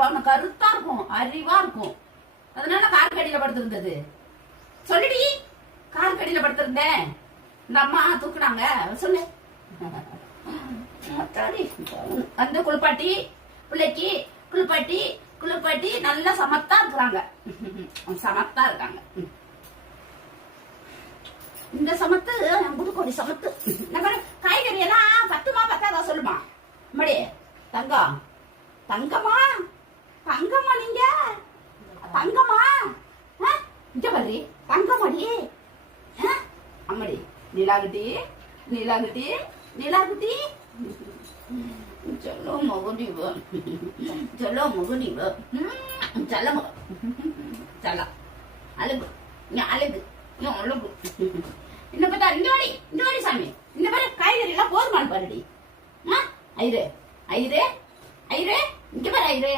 பவன கருத்தா இருக்கும், அறிவா இருக்கும். அதனால கார் கடியில படுத்திருந்தது. சொல்லுடி, கார் கடியில படுத்திருந்தேன், இந்த அம்மா தூக்குனாங்க சொல்லு. வந்து குளிப்பாட்டி பிள்ளைக்கு குளிப்பாட்டி குளிப்பாட்டி நல்லா சமத்தா இருக்கிறாங்க. சமத்தா இருக்காங்க. இந்த சமத்து புதுக்கோடி சமத்து. காய்கறி எல்லாம் பத்துமா பத்தாதா சொல்லுமா? மடி தங்கம், தங்கம்மா தங்கம்மா, நீங்க தங்கம்மா இங்க பாரு, தங்கம்மாடி அம்மடி. நிலாகுட்டி நிலாகுட்டி நிலாகுட்டி चलो मगनी चलो मगनी चल चल अलग अलग अलग என்ன பார்த்தா இந்த வாடி சாமி, இந்த மாதிரி காய்கறி எல்லாம் போதுமான பாருடி. ஐரே ஐரே ஐரே இங்க பாரு ஐரே.